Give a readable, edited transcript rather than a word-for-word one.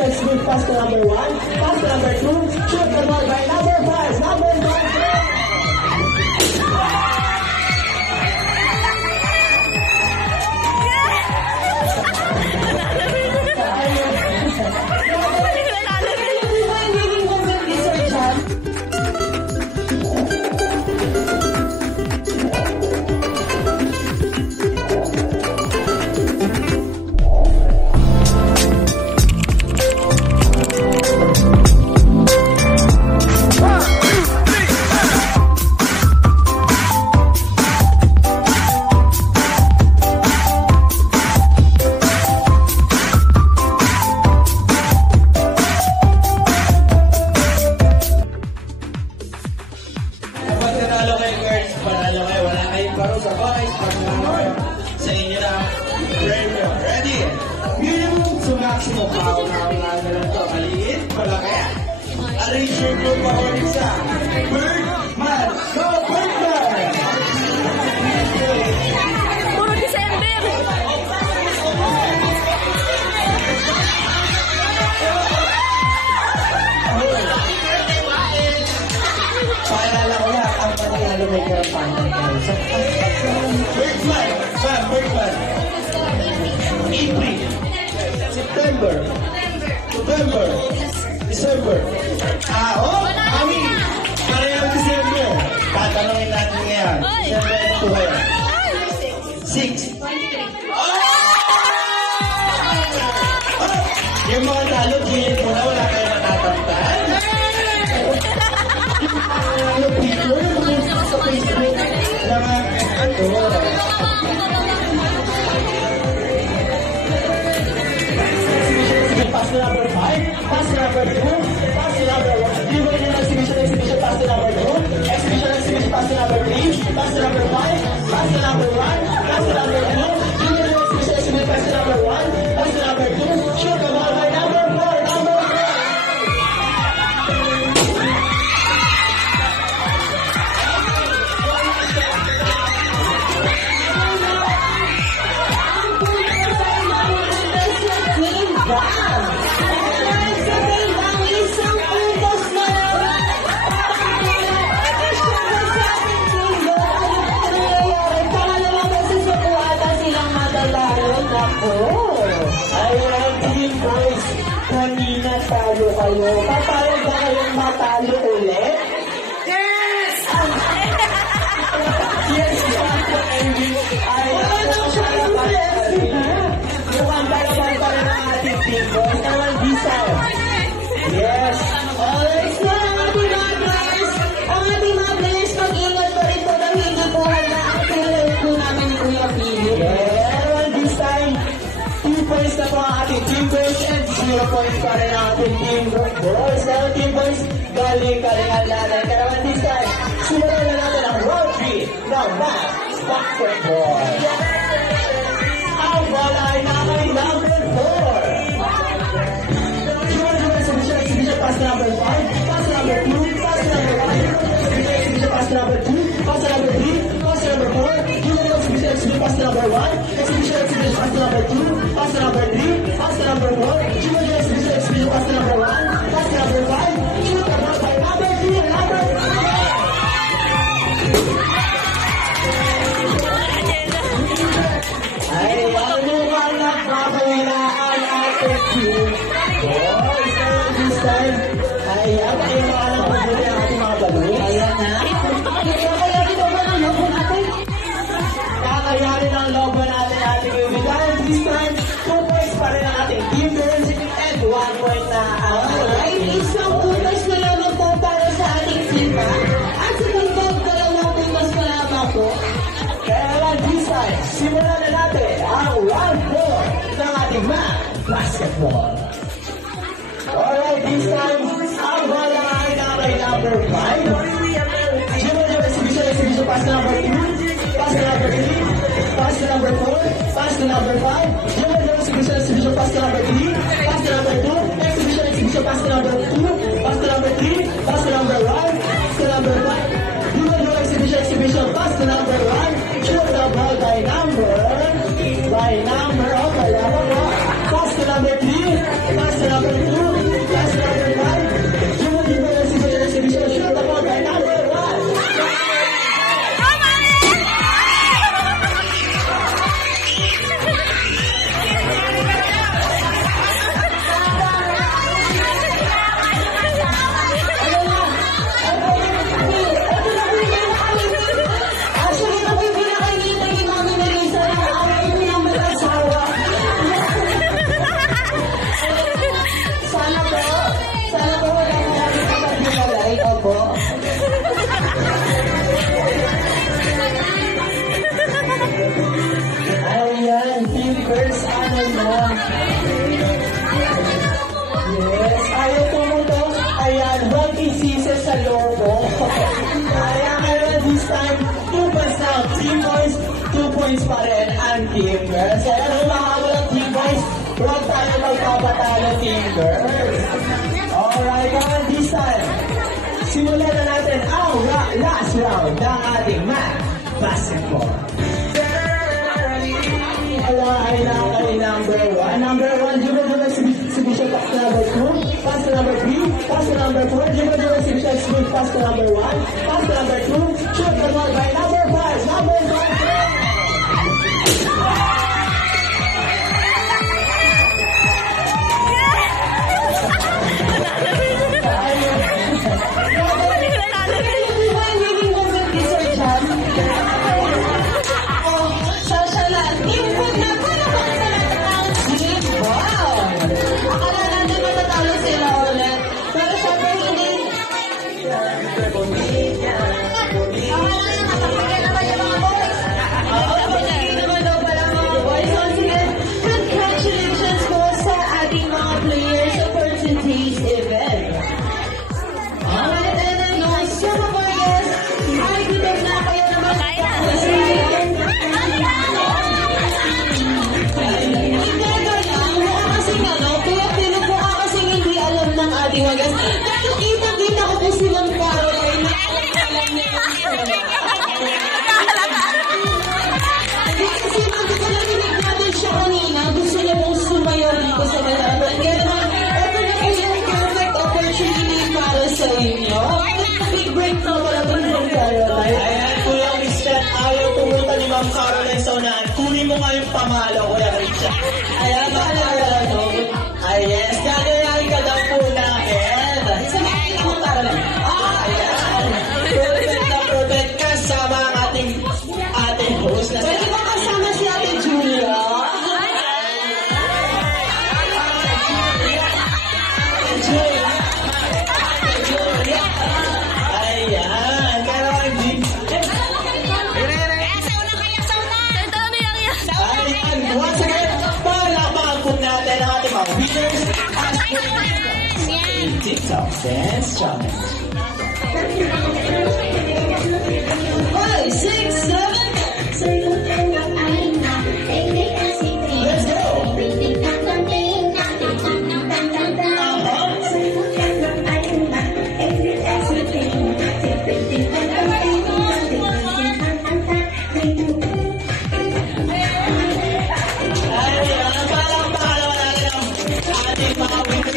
exhibition exhibit pass to number 1, pass to number 2, shoot the ball by number 5, number 5. Sa inyo na premyo. Ready? Minimum to maximum. How na ito? Maliit, malaki. Arrange your group according sa Birdman. Go, Birdman! Puro December! Paalala ko lang, ang panalo may karapangan kayo. Birdman! Birdman! April! September! November! December! Ami! Parehong December! Tatanungin natin ngayon. December ano po kayo? 6! Yung mga talo, kilid mo na, wala kayo natatamtan. Ano, picture? Sa Facebook. Mga, pass to number 5, pass to number 2, pass to number 1. You will exhibition, pass to number 2, exhibition, pass to number 3, pass to number 5, pass to number 1, pass to number 2. You will exhibition, pass to number 1, pass to number 2, shoot the ball by number 4, number 4. Ayan, team boys, kanina talo kayo. Papayag ba kayong matalo ulit? Yes! Yes, mukhang balaban pa rin ang ating team boys. Naman, Bisay. Yes. Alright, so ang ating mga guys, mag-ingat pa rin po na hindi po na ang tulad po namin ni Kuya Pili. Yes, this time, 2 points na po ang ating team boys and 0 points pa rin ang ating team boys. Pero team boys, galing-galingan natin. Kaya naman this time, simulan na natin ang round 3 ng math basketball. Ang bola ay nakay number 4. Exhibition pass to number 5, pass to number 2, pass to number 1. Exhibition pass to number 2, pass to number 3, pass to number 4. Exhibition pass to number 1, exhibition pass to number 2, pass to number 3, pass to number 4. Exhibition pass to number 1, pass to number 5. Shoot the ball by number 3 and number 5. Ay, ano ba nagpapawilaan ating team? Boys, this time, ay, ang mga alam ko dito ang ating mga balon. Ayan na. Kakayanin mo ba ang lobo natin? Kakayanin ang lobo natin ating ibigan. This time, 2 points pa rin ang ating team girls and 1 point na ang Alright, isang punas na lamang po para sa ating team. At sa tungkol, 2 punas na lamang po. Kaya naman, this time, simulan na natin ang round 4 ng ating math basketball. Alright, this time, ang bola ay nakay number 5. Exhibition, pass to number 2, pass to number 3, pass to number 4, pass to number 5. Exhibition, pass to number 3, pass to number 2, exhibition, pass to number 2, pass to number 3, pass to number 1, pass to number 5. Exhibition, pass to number 1, shoot the ball by number, pass to number 3, Pass to number 2. Pass to number 1. Jewel University for the exhibition. Shoot the ball by number 1. Actually, ito po yung pinakainita ni Mami Melissa na away mo ng mag-asawa. Sana po wala mo kami kapag-himalay. Opo. Ayan, Team Girls, ano na? Yes, ayaw pumutok. Ayan, 1 pieces sa lobo. Kaya ngayon, this time, 2 points now. Team Boys, 2 points pa rin ang Team Girls. Kaya kung makahabol ang Team Boys, huwag tayo magpapatalo, Team Girls. Alright, kaya this time, simulan na natin ang last round ng ating math basketball. Ay number 1. Number 1, Jewel University exhibition, pass to number 2. Pass to number 3. Pass to number 4. Jewel University exhibition, pass to number 1. Pass to number 2. Shoot the ball by number 5. Number Congratulations po sa ating mga players for today's event. Alright, and no, some of our guests, ay bitin na kayo naman. Mukha kasing hindi alam ng ating mga guests. Nakikita ko po silang Caroline na alam niya. Kasi narinig natin siya kanina, gusto niya pong sumayaw dito sa Malaban. Kaya naman, ito na po yung perfect opportunity para sa inyo. Big break na pala po ng Caroline. Ayan, Kuya Christian, ayaw pumunta ni Ma'am Caroline sa unahan. Kunin mo nga yung pamalo, Kuya Christian. Ayan, Caroline, no? Ay, yes, gagayahin ka daw po namin. Samahin mo, Caroline. Ayan, perfect na perfect kasama ang ating host na Pwede ba kasama si Ate Julia? Ayan, Caroline, ayan, once again, palakpakan po natin ang ating mga winners as TikTok Dance Challenge. 5, 6, 7. Let's go! Ayan, palakpakan naman natin ang ating mga winners.